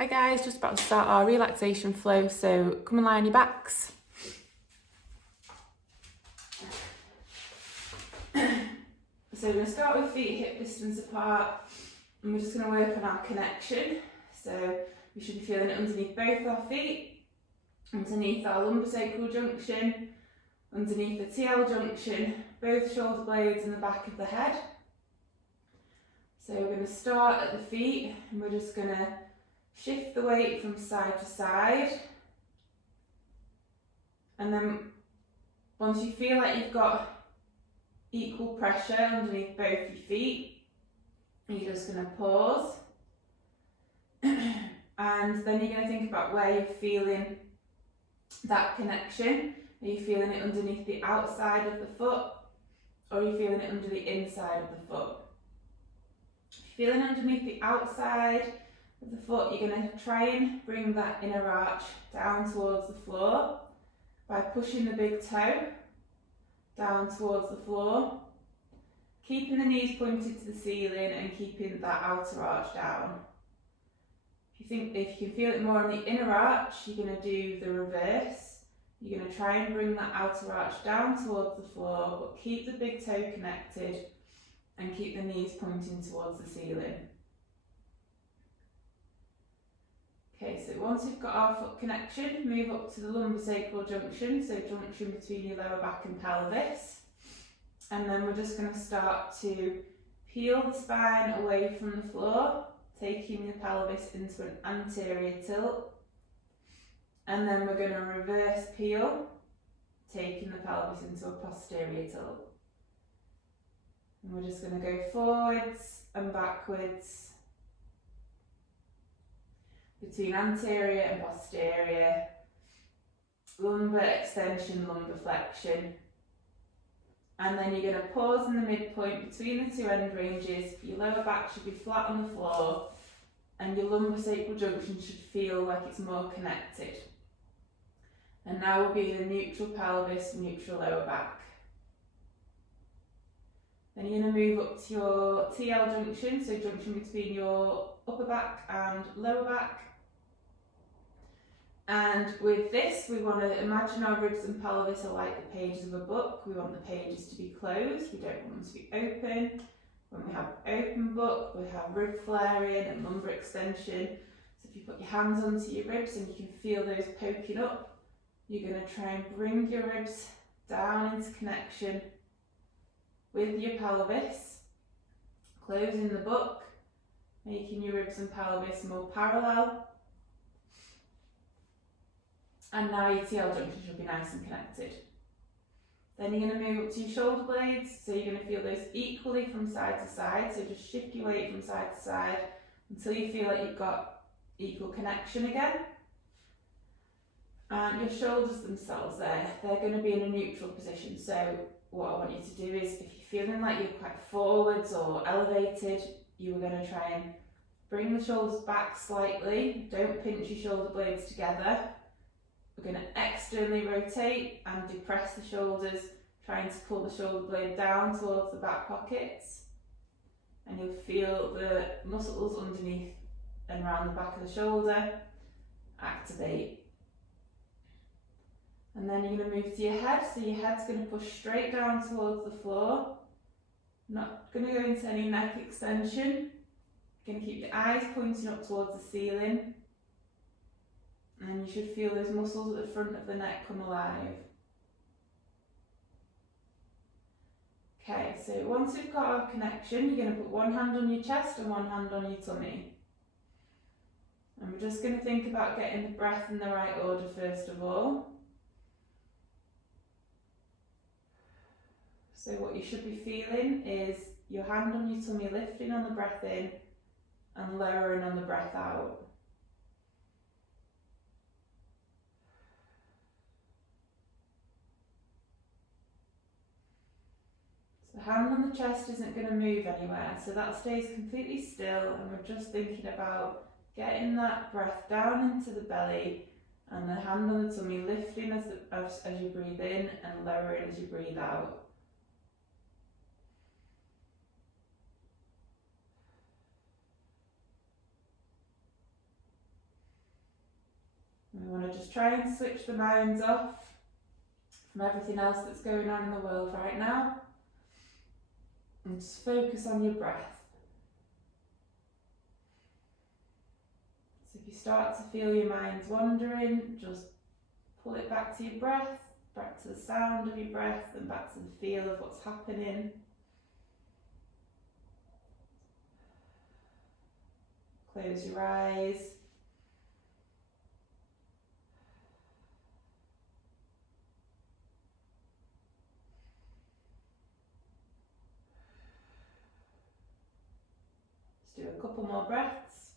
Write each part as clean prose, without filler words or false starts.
Hi guys, just about to start our relaxation flow, so come and lie on your backs. So we're going to start with feet hip distance apart, and we're just going to work on our connection. So we should be feeling it underneath both our feet, underneath our lumbosacral junction, underneath the TL junction, both shoulder blades and the back of the head. So we're going to start at the feet, and we're just going to shift the weight from side to side, and then once you feel like you've got equal pressure underneath both your feet, you're just going to pause, and then you're going to think about where you're feeling that connection. Are you feeling it underneath the outside of the foot, or are you feeling it under the inside of the foot? If you're feeling underneath the outside of the foot, you're going to try and bring that inner arch down towards the floor by pushing the big toe down towards the floor, keeping the knees pointed to the ceiling and keeping that outer arch down. If you can feel it more on the inner arch, you're going to do the reverse. You're going to try and bring that outer arch down towards the floor, but keep the big toe connected and keep the knees pointing towards the ceiling. Okay, so once we've got our foot connection, move up to the lumbosacral junction, so junction between your lower back and pelvis. And then we're just going to start to peel the spine away from the floor, taking the pelvis into an anterior tilt. And then we're going to reverse peel, taking the pelvis into a posterior tilt. And we're just going to go forwards and backwards, between anterior and posterior, lumbar extension, lumbar flexion. And then you're going to pause in the midpoint between the two end ranges. Your lower back should be flat on the floor, and your lumbosacral junction should feel like it's more connected. And now we'll be in a neutral pelvis, neutral lower back. Then you're going to move up to your TL junction, so junction between your upper back and lower back. And with this, we want to imagine our ribs and pelvis are like the pages of a book. We want the pages to be closed, we don't want them to be open. When we have open book, we have rib flaring and lumbar extension. So if you put your hands onto your ribs and you can feel those poking up, you're going to try and bring your ribs down into connection with your pelvis, closing the book, making your ribs and pelvis more parallel. And now your TL junction should be nice and connected. Then you're going to move up to your shoulder blades, so you're going to feel those equally from side to side, so just shift your weight from side to side until you feel like you've got equal connection again. And your shoulders themselves they're going to be in a neutral position, so what I want you to do is, if you're feeling like you're quite forwards or elevated, you are going to try and bring the shoulders back slightly, don't pinch your shoulder blades together. We're going to externally rotate and depress the shoulders, trying to pull the shoulder blade down towards the back pockets. And you'll feel the muscles underneath and around the back of the shoulder activate. And then you're going to move to your head, so your head's going to push straight down towards the floor. Not going to go into any neck extension. You're going to keep your eyes pointing up towards the ceiling. And you should feel those muscles at the front of the neck come alive. Okay, so once we've got our connection, you're going to put one hand on your chest and one hand on your tummy. And we're just going to think about getting the breath in the right order first of all. So what you should be feeling is your hand on your tummy lifting on the breath in and lowering on the breath out. The hand on the chest isn't going to move anywhere, so that stays completely still, and we're just thinking about getting that breath down into the belly and the hand on the tummy lifting as you breathe in and lowering as you breathe out. just try and switch the minds off from everything else that's going on in the world right now and just focus on your breath. So if you start to feel your mind's wandering, just pull it back to your breath, back to the sound of your breath and back to the feel of what's happening. Close your eyes. Just do a couple more breaths.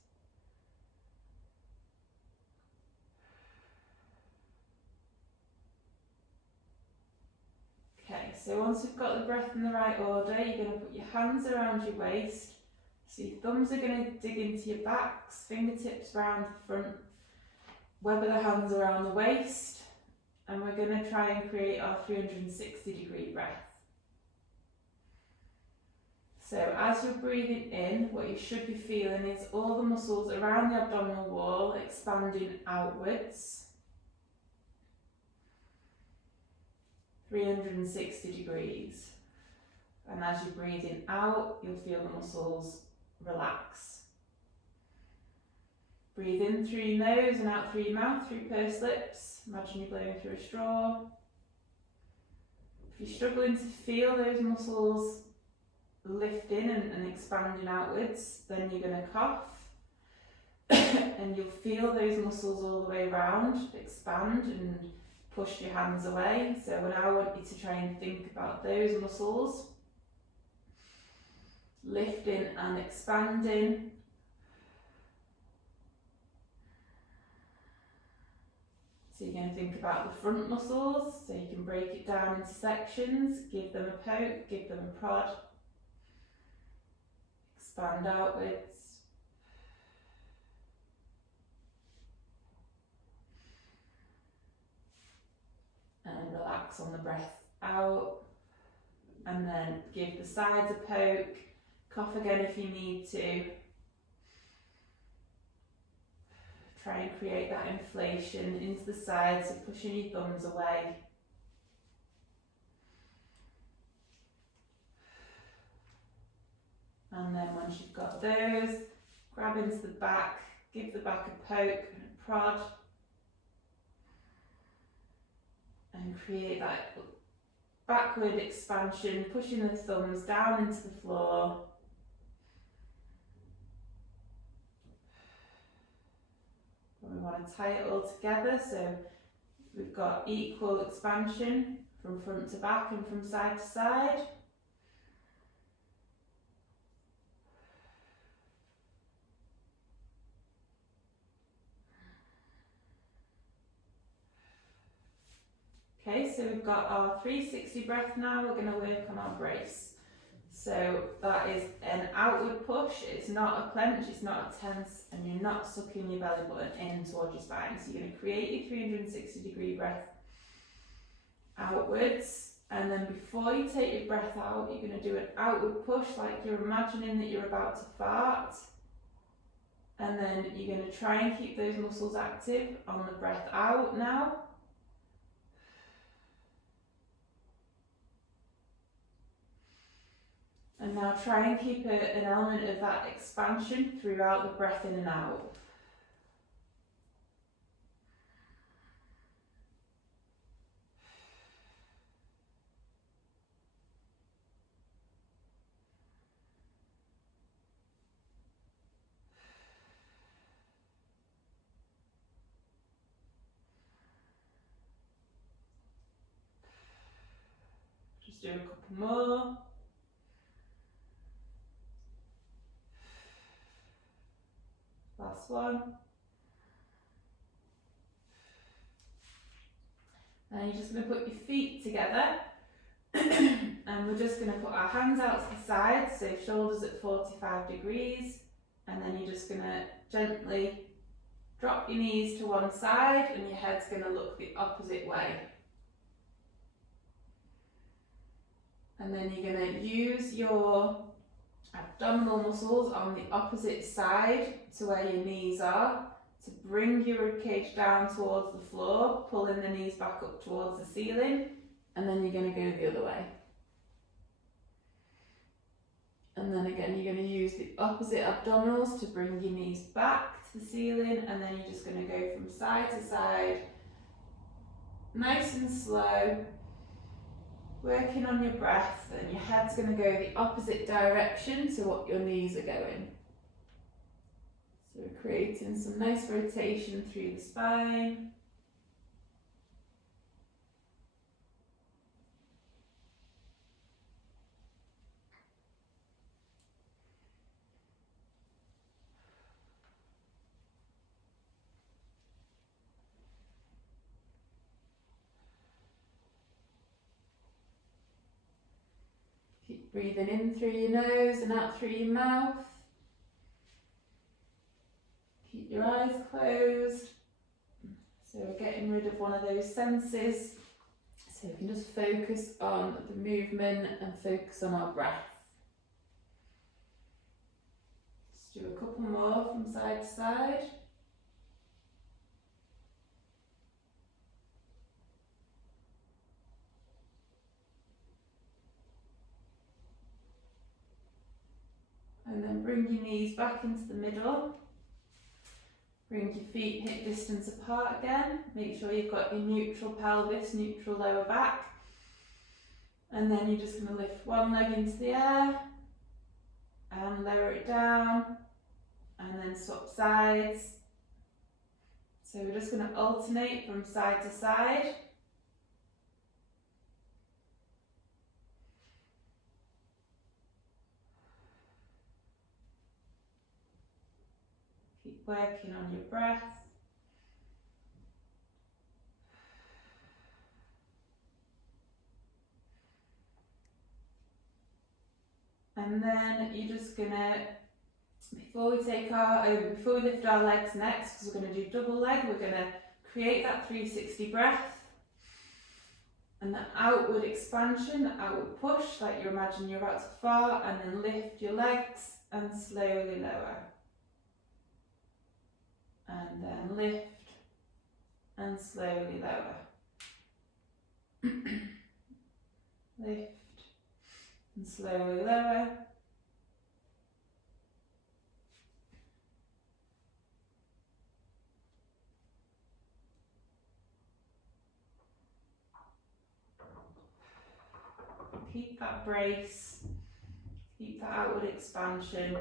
Okay, so once we've got the breath in the right order, you're going to put your hands around your waist. So your thumbs are going to dig into your backs, fingertips round the front, web of the hands around the waist, and we're going to try and create our 360-degree breath. So as you're breathing in, what you should be feeling is all the muscles around the abdominal wall expanding outwards, 360 degrees. And as you're breathing out, you'll feel the muscles relax. Breathe in through your nose and out through your mouth, through pursed lips. Imagine you're blowing through a straw. If you're struggling to feel those muscles lifting and expanding outwards, then you're going to cough. And you'll feel those muscles all the way around expand and push your hands away. So now I want you to try and think about those muscles lifting and expanding. So you're going to think about the front muscles, so you can break it down into sections, give them a poke, give them a prod, expand outwards. And relax on the breath out, and then give the sides a poke. Cough again if you need to. Try and create that inflation into the sides, so pushing your thumbs away. And then once you've got those, grab into the back, give the back a poke and a prod. And create that backward expansion, pushing the thumbs down into the floor. We want to tie it all together, so we've got equal expansion from front to back and from side to side. Okay, so we've got our 360 breath now. We're going to work on our brace. So that is an outward push, it's not a clench, it's not a tense, and you're not sucking your belly button in towards your spine. So you're going to create your 360-degree breath outwards, and then before you take your breath out, you're going to do an outward push like you're imagining that you're about to fart. And then you're going to try and keep those muscles active on the breath out now. And now try and keep an element of that expansion throughout the breath in and out. Just do a couple more. Last one. And you're just going to put your feet together and we're just going to put our hands out to the side, so shoulders at 45 degrees, and then you're just going to gently drop your knees to one side and your head's going to look the opposite way. And then you're going to use your abdominal muscles on the opposite side to where your knees are to bring your ribcage down towards the floor, pulling the knees back up towards the ceiling, and then you're going to go the other way. And then again, you're going to use the opposite abdominals to bring your knees back to the ceiling, and then you're just going to go from side to side, nice and slow, working on your breath, and your head's going to go the opposite direction to what your knees are going. So we're creating some nice rotation through the spine. Keep breathing in through your nose and out through your mouth. Keep your eyes closed. So we're getting rid of one of those senses. So we can just focus on the movement and focus on our breath. Let's do a couple more from side to side. And then bring your knees back into the middle. Bring your feet hip distance apart again. Make sure you've got your neutral pelvis, neutral lower back. And then you're just going to lift one leg into the air and lower it down, and then swap sides. So we're just going to alternate from side to side. Keep working on your breath. And then you're just gonna, before we lift our legs next, because we're gonna do double leg, we're gonna create that 360 breath. And that outward expansion, that outward push, like you imagine you're about to fart, and then lift your legs and slowly lower. And then lift and slowly lower. Lift and slowly lower. Keep that brace, keep that outward expansion.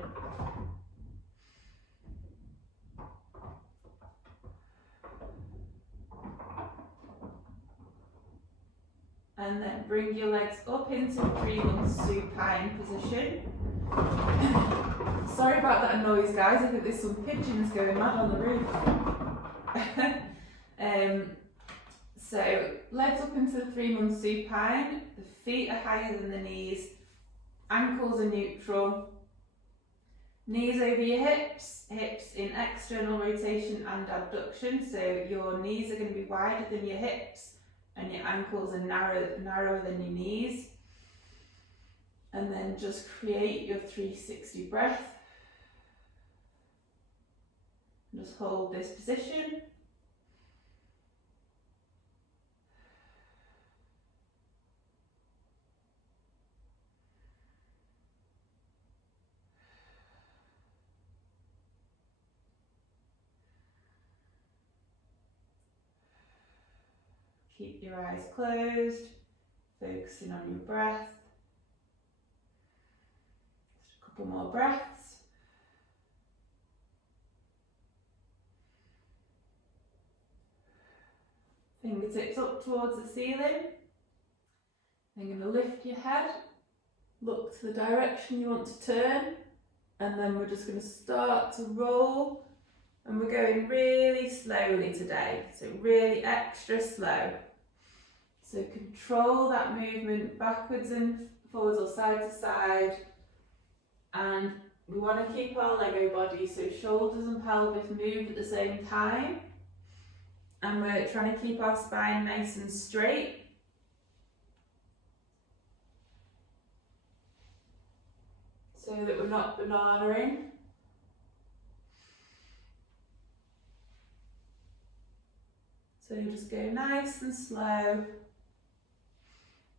And then bring your legs up into 3 months supine position. Sorry about that noise, guys. I think there's some pigeons going mad on the roof. So legs up into the 3 months supine. The feet are higher than the knees. Ankles are neutral. Knees over your hips. Hips in external rotation and abduction. So your knees are going to be wider than your hips, and your ankles are narrower than your knees. And then just create your 360 breath. Just hold this position. Keep your eyes closed, focusing on your breath. Just a couple more breaths. Fingertips up towards the ceiling. Then you're going to lift your head, look to the direction you want to turn, and then we're just going to start to roll. And we're going really slowly today, so really extra slow. So control that movement backwards and forwards or side to side. And we want to keep our Lego body, so shoulders and pelvis move at the same time. And we're trying to keep our spine nice and straight. So that we're not bananaing. So just go nice and slow,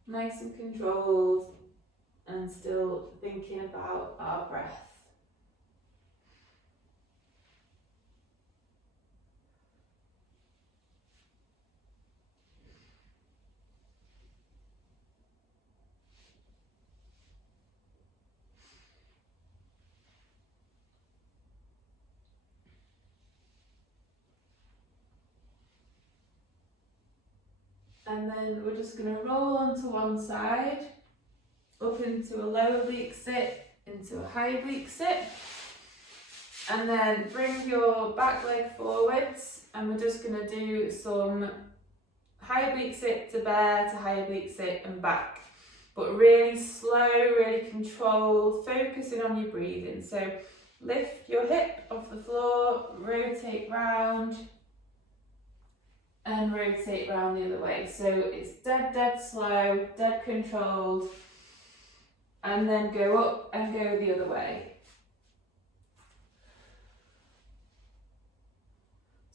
nice and controlled, and still thinking about our breath. And then we're just going to roll onto one side, up into a low oblique sit, into a high oblique sit. And then bring your back leg forwards, and we're just going to do some high oblique sit to bear to high oblique sit and back. But really slow, really controlled, focusing on your breathing. So lift your hip off the floor, rotate round, and rotate round the other way. So it's dead slow, dead controlled, and then go up and go the other way.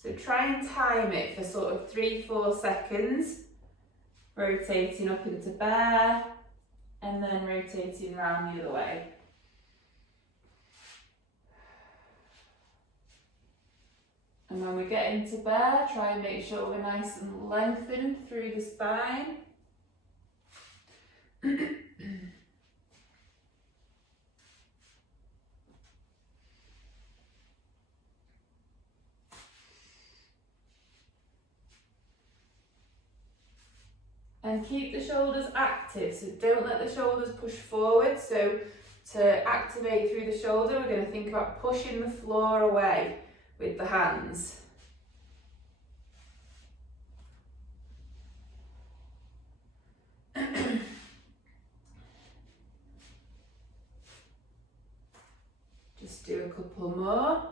So try and time it for sort of 3-4 seconds, rotating up into bear, and then rotating round the other way. And when we get into bear, try and make sure we're nice and lengthened through the spine. And keep the shoulders active, so don't let the shoulders push forward. So to activate through the shoulder, we're going to think about pushing the floor away with the hands. Just do a couple more.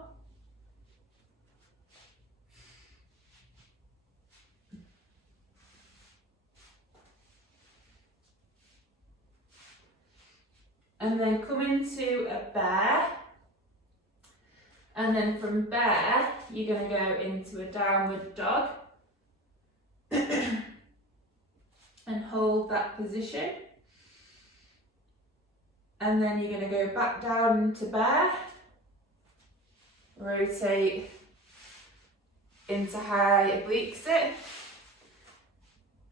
And then come into a bear. And then from bear, you're going to go into a downward dog. And hold that position. And then you're going to go back down into bear. Rotate into high oblique sit.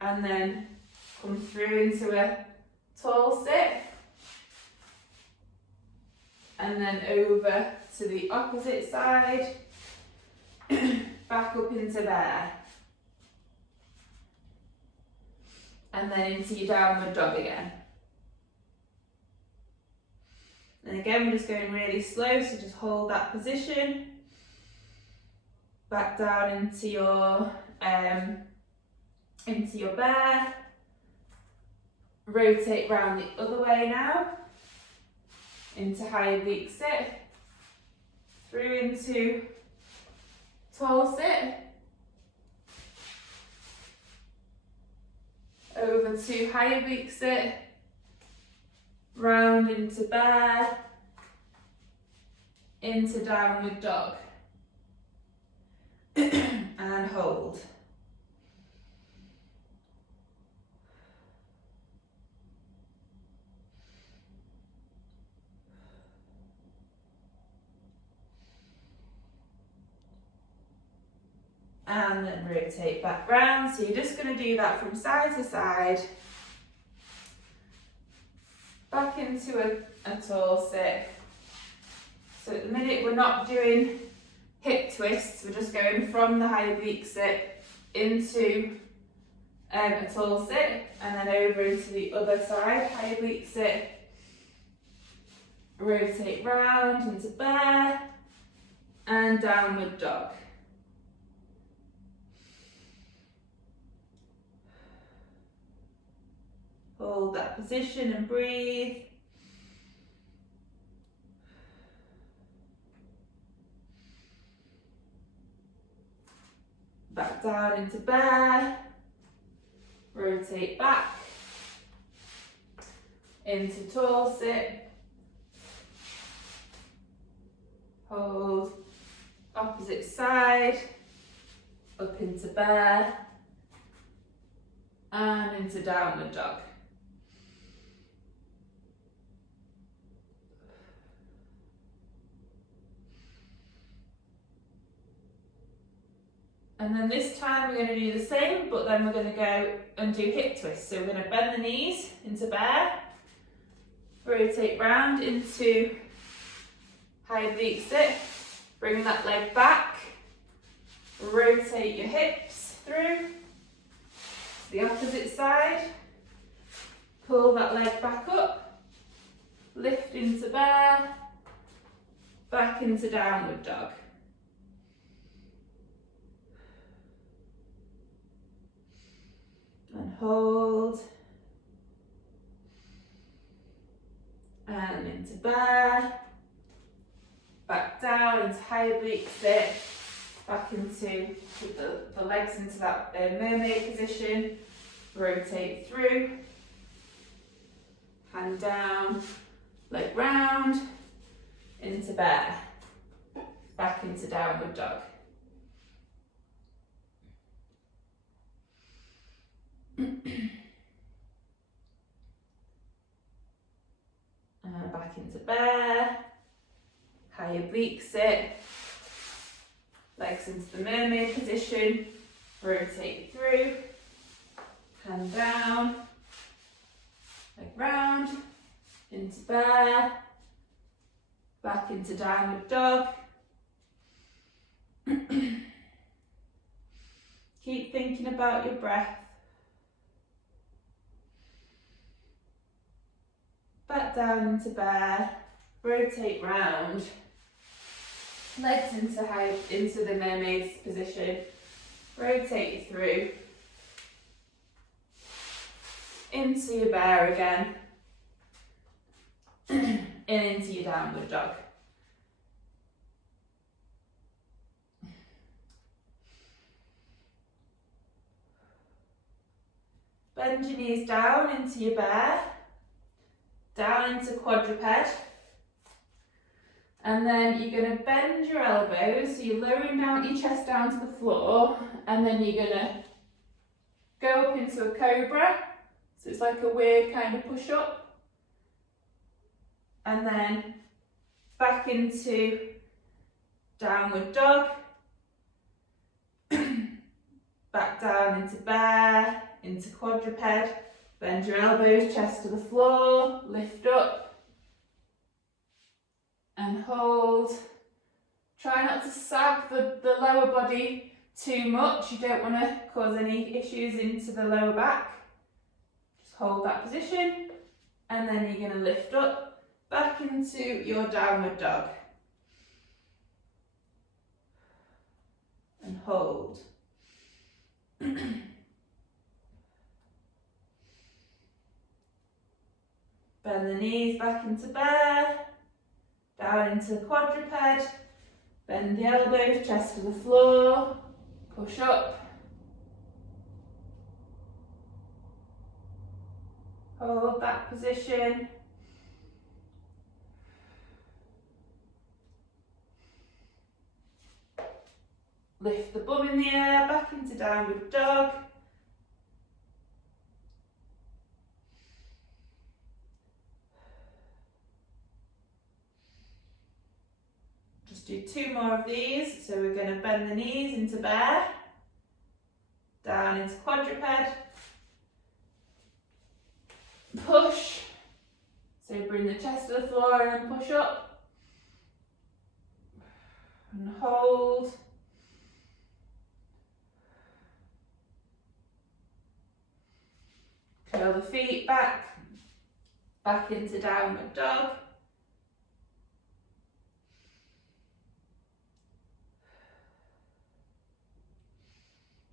And then come through into a tall sit. And then over to the opposite side, back up into bear. And then into your downward dog again. And again, we're just going really slow, so just hold that position. Back down into your bear. Rotate round the other way now. Into high oblique sit, through into tall sit, over to high oblique sit, round into bear, into downward dog, and hold. And then rotate back round. So you're just going to do that from side to side. Back into a tall sit. So at the minute we're not doing hip twists, we're just going from the high oblique sit into a tall sit, and then over into the other side, high oblique sit. Rotate round into bear and downward dog. Hold that position and breathe. Back down into bear. Rotate back. Into tall sit. Hold. Opposite side. up into bear, and into downward dog. And then this time we're going to do the same, but then we're going to go and do hip twists. So we're going to bend the knees into bear, rotate round into high oblique sit, bring that leg back, rotate your hips through, the opposite side, pull that leg back up, lift into bear, back into downward dog. And hold, and into bear, back down into high oblique sit, back into the legs into that mermaid position, rotate through, hand down, leg round, into bear, back into downward dog. Back into bear, high oblique sit, legs into the mermaid position, rotate through, hand down, leg round, into bear, back into downward dog. Keep thinking about your breath. Back down into bear, rotate round, legs into the mermaid's position, rotate through, into your bear again, and into your downward dog. Bend your knees down into your bear, down into quadruped, and then you're going to bend your elbows, so you're lowering down your chest down to the floor, and then you're going to go up into a cobra, so it's like a weird kind of push up, and then back into downward dog, back down into bear, into quadruped. Bend your elbows, chest to the floor, lift up and hold. Try not to sag the lower body too much. You don't want to cause any issues into the lower back. Just hold that position, and then you're going to lift up back into your downward dog. And hold. Bend the knees back into bear, down into quadruped, bend the elbows, chest to the floor, push up, hold that position, lift the bum in the air, back into downward dog. Do 2 more of these. So we're going to bend the knees into bear, down into quadruped, push, so bring the chest to the floor and then push up, and hold, curl the feet back, back into downward dog.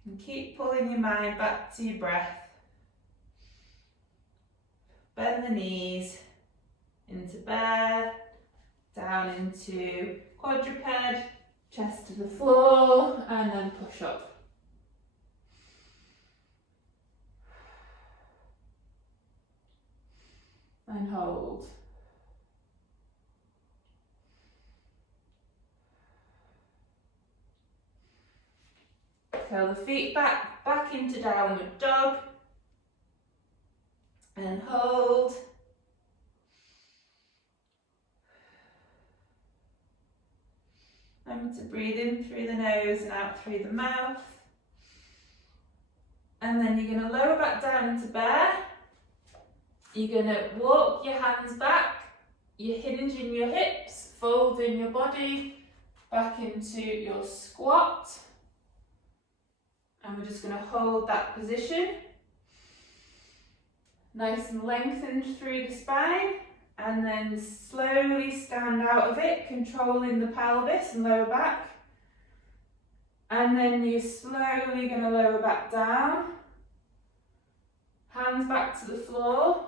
And keep pulling your mind back to your breath. Bend the knees into bear, down into quadruped, chest to the floor, and then push up. And hold. curl the feet back into downward dog. And hold. Remember to breathe in through the nose and out through the mouth. And then you're going to lower back down into bear. You're going to walk your hands back. You're hinging your hips, folding your body back into your squat. And we're just going to hold that position. Nice and lengthened through the spine. And then slowly stand out of it, controlling the pelvis and lower back. And then you're slowly going to lower back down. Hands back to the floor.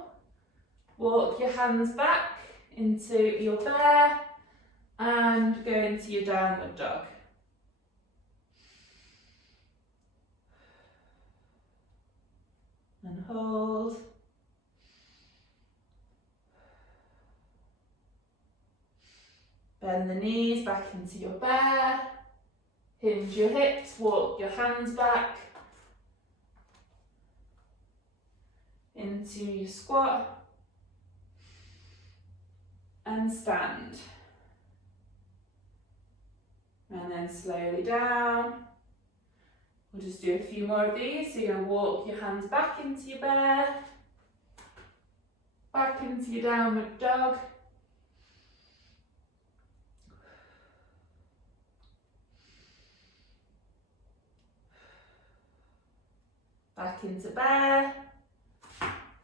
Walk your hands back into your bear and go into your downward dog. And hold. Bend the knees back into your bear. Hinge your hips, walk your hands back into your squat. And stand. And then slowly down. We'll just do a few more of these. So you're going to walk your hands back into your bear. Back into your downward dog. Back into bear.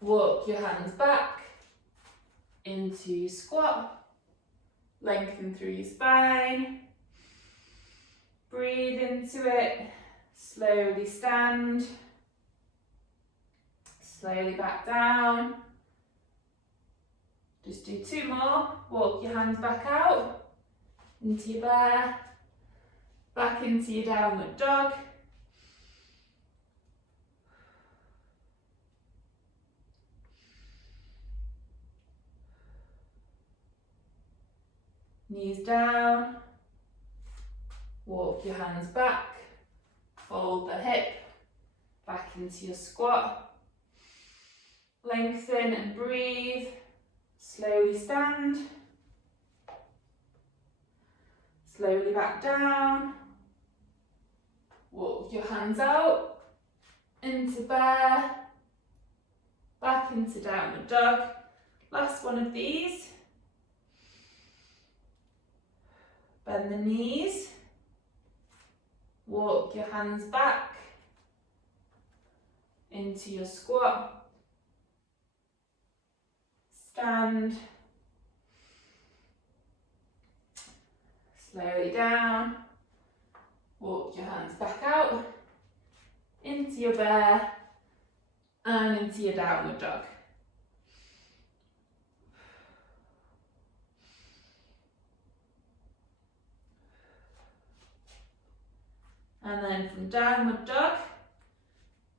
Walk your hands back into your squat. Lengthen through your spine. Breathe into it. Slowly stand. Slowly back down. Just do two more. Walk your hands back out into your bear. Back into your downward dog. Knees down, walk your hands back, fold the hip, back into your squat, lengthen and breathe, slowly stand, slowly back down, walk your hands out, into bear, back into downward dog, last one of these. Bend the knees, walk your hands back into your squat, stand, slowly down, walk your hands back out into your bear and into your downward dog. And then from downward dog,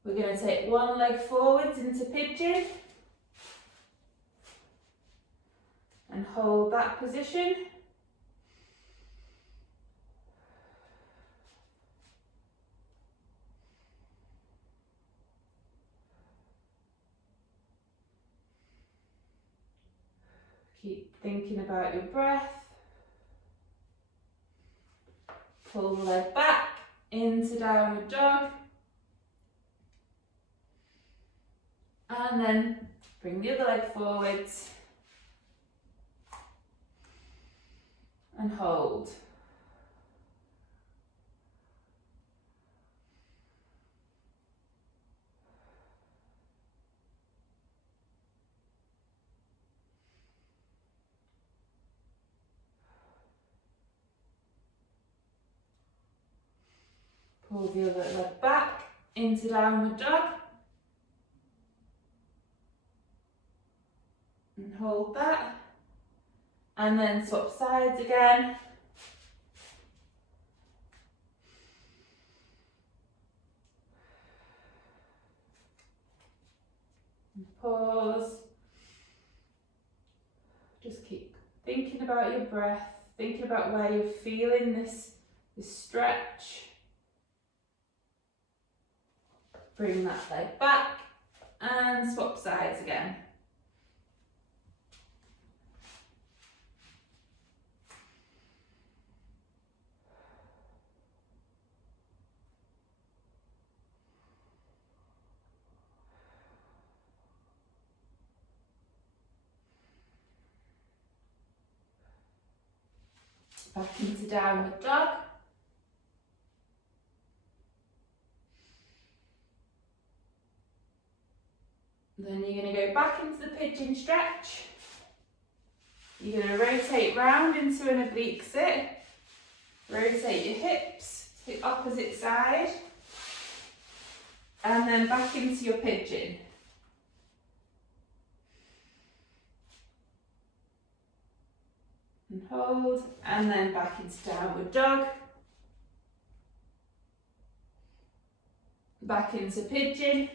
we're going to take one leg forwards into pigeon and hold that position. Keep thinking about your breath. Pull the leg back into downward dog. And then bring the other leg forwards. And hold. Pull the other leg back into downward dog. And hold that. And then swap sides again. And pause. Just keep thinking about your breath, thinking about where you're feeling this stretch. Bring that leg back and swap sides again. Back into downward dog. Then you're going to go back into the pigeon stretch. You're going to rotate round into an oblique sit. Rotate your hips to the opposite side. And then back into your pigeon. And hold, and then back into downward dog. Back into pigeon.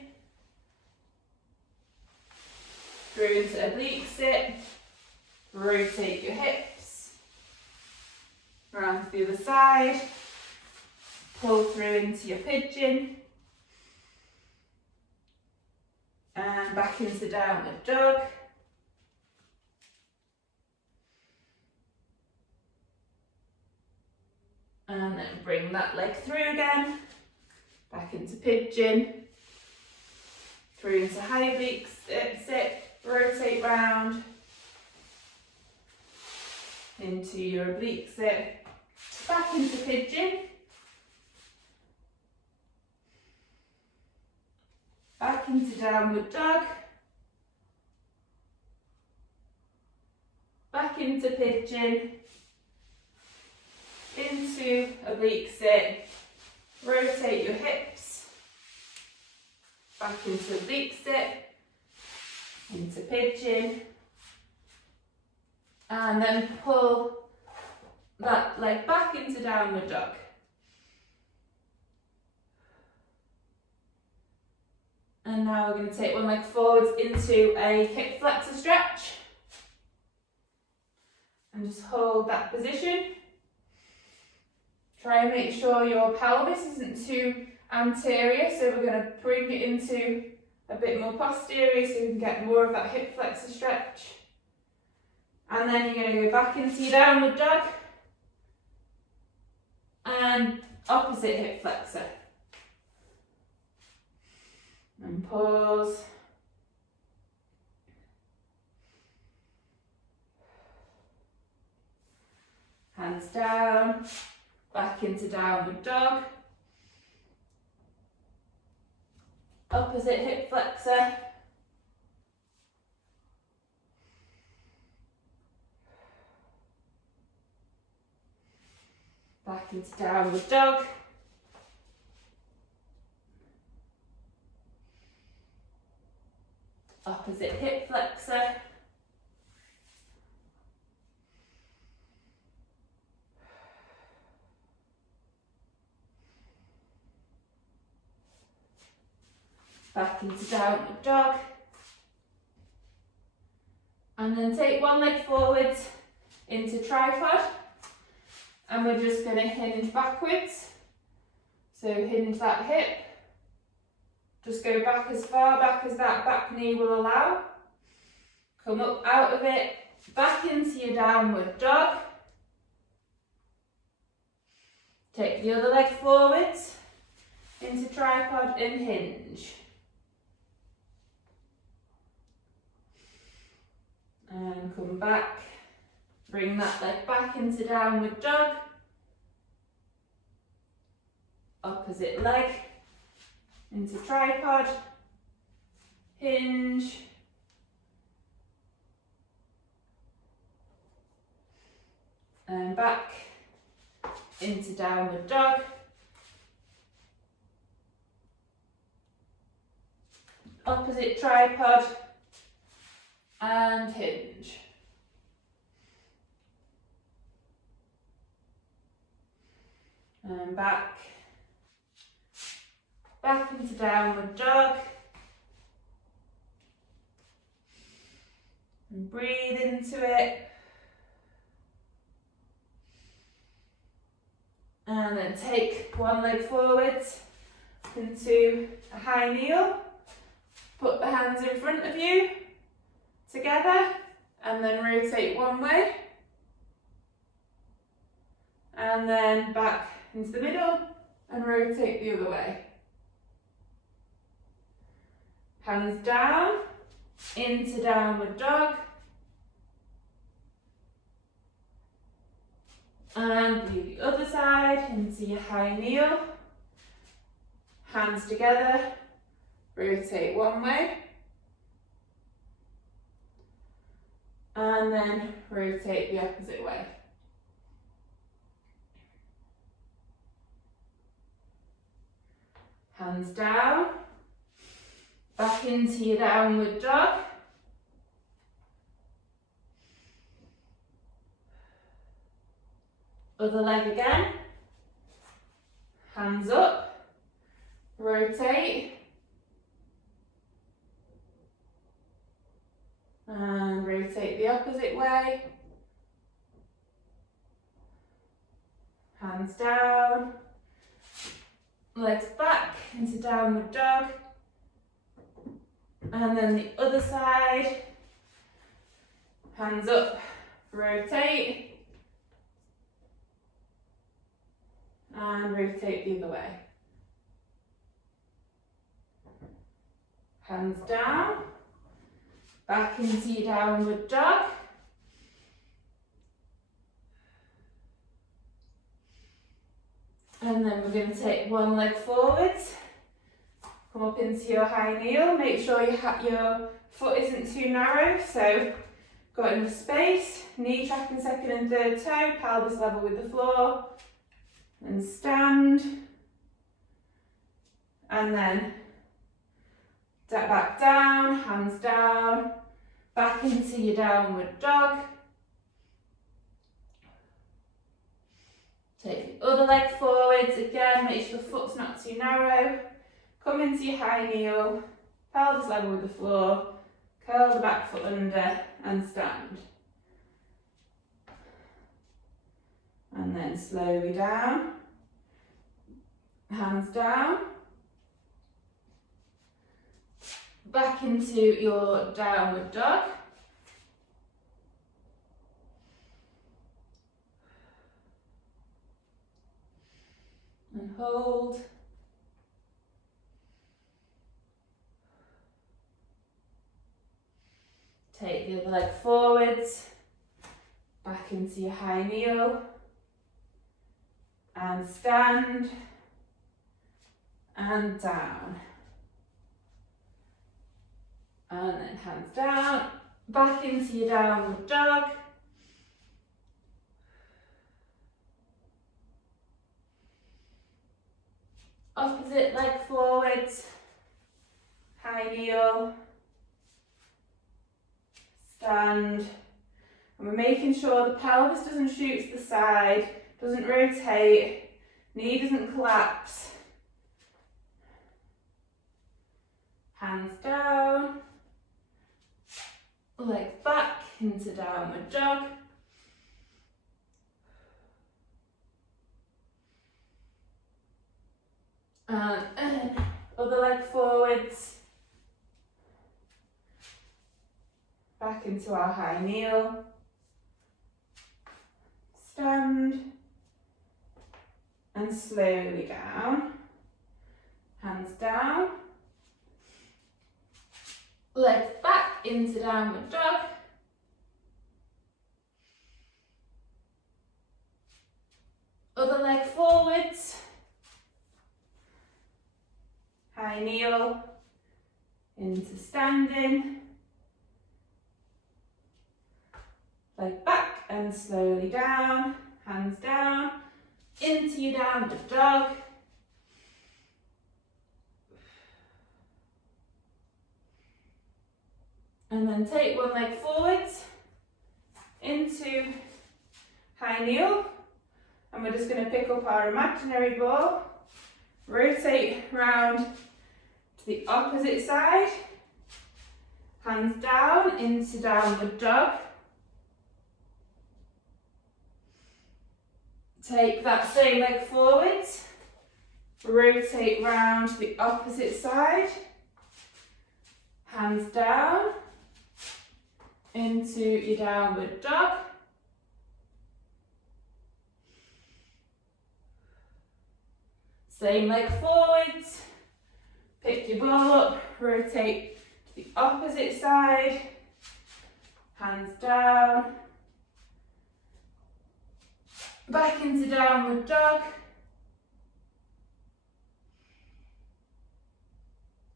Through into oblique sit. Rotate your hips. Round to the other side. Pull through into your pigeon. And back into downward dog. And then bring that leg through again, back into pigeon, through into high oblique sit, rotate round, into your oblique sit, back into pigeon, back into downward dog, back into pigeon, into oblique sit, rotate your hips, back into oblique sit, into pigeon, and then pull that leg back into downward dog. And now we're going to take one leg forwards into a hip flexor stretch, and just hold that position. Try and make sure your pelvis isn't too anterior, so we're going to bring it into a bit more posterior so you can get more of that hip flexor stretch. And then you're going to go back into your downward dog and opposite hip flexor. And pause. Hands down. Back into downward dog. Opposite hip flexor. Back into downward dog. Opposite hip flexor. Back into downward dog. And then take one leg forwards into tripod. And we're just going to hinge backwards. So hinge that hip. Just go back as far back as that back knee will allow. Come up out of it, back into your downward dog. Take the other leg forwards into tripod and hinge. And come back, bring that leg back into downward dog. Opposite leg into tripod, hinge, and back into downward dog. Opposite tripod and hinge. And back into downward dog. And breathe into it. And then take one leg forwards into a high kneel. Put the hands in front of you together and then rotate one way. And then back into the middle and rotate the other way. Hands down, into downward dog. And do the other side into your high kneel. Hands together, rotate one way. And then rotate the opposite way. Hands down, back into your downward dog. Other leg again. Hands up, rotate. And rotate the opposite way. Hands down. Legs back into downward dog. And then the other side. Hands up, rotate. And rotate the other way. Hands down. Back into your downward dog. And then we're going to take one leg forwards. Come up into your high kneel. Make sure your foot isn't too narrow, so got enough space. Knee tracking second and third toe, pelvis level with the floor. And stand. And then back down, hands down, back into your downward dog. Take the other leg forwards again, make sure the foot's not too narrow. Come into your high kneel, pelvis level with the floor, curl the back foot under and stand. And then slowly down, hands down. Back into your downward dog. And hold. Take the other leg forwards. Back into your high kneel. And stand. And down. And then hands down, back into your downward dog. Opposite leg forwards, high kneel, stand. And we're making sure the pelvis doesn't shoot to the side, doesn't rotate, knee doesn't collapse. Hands down. Legs back into downward dog. And other leg forwards. Back into our high kneel. Stand. And slowly down. Hands down. Legs back into downward dog. Other leg forwards. High kneel into standing. Leg back and slowly down. Hands down. Into your downward dog. And then take one leg forwards into high kneel. And we're just going to pick up our imaginary ball, rotate round to the opposite side, hands down into downward dog. Take that same leg forwards Rotate round to the opposite side. Hands down into your downward dog. Same leg forwards. Pick your ball up, rotate to the opposite side. Hands down. Back into downward dog.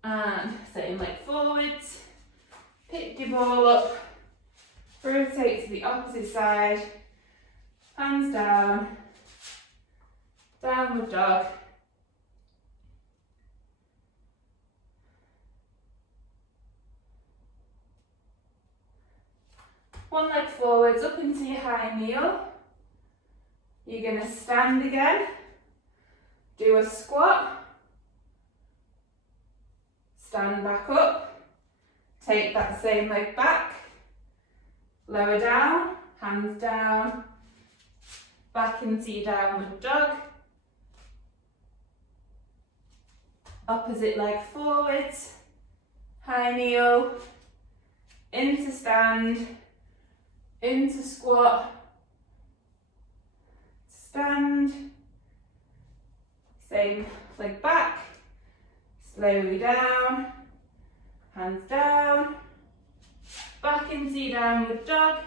And same leg forwards. Pick your ball up, rotate to the opposite side. Hands down. Downward dog. One leg forwards, up into your high kneel. You're going to stand again. Do a squat. Stand back up. Take that same leg back. Lower down, hands down. Back into your downward dog. Opposite leg forwards. High kneel. Into stand. Into squat. Stand. Same leg back. Slowly down. Hands down. Back into your downward dog.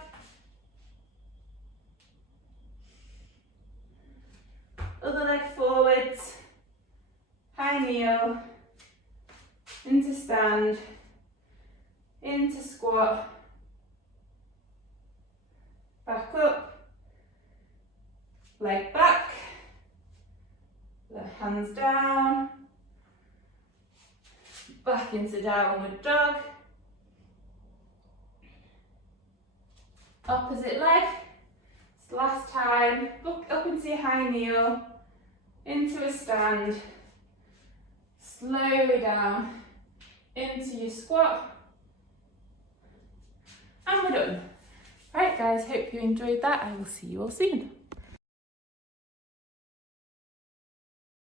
Other leg forwards. High kneel. Into stand. Into squat. Back up. Leg back. The hands down. Back into downward dog. Opposite leg. It's the last time. Look up into your high kneel. Into a stand. Slowly down. Into your squat. And we're done. Right guys, hope you enjoyed that. I will see you all soon.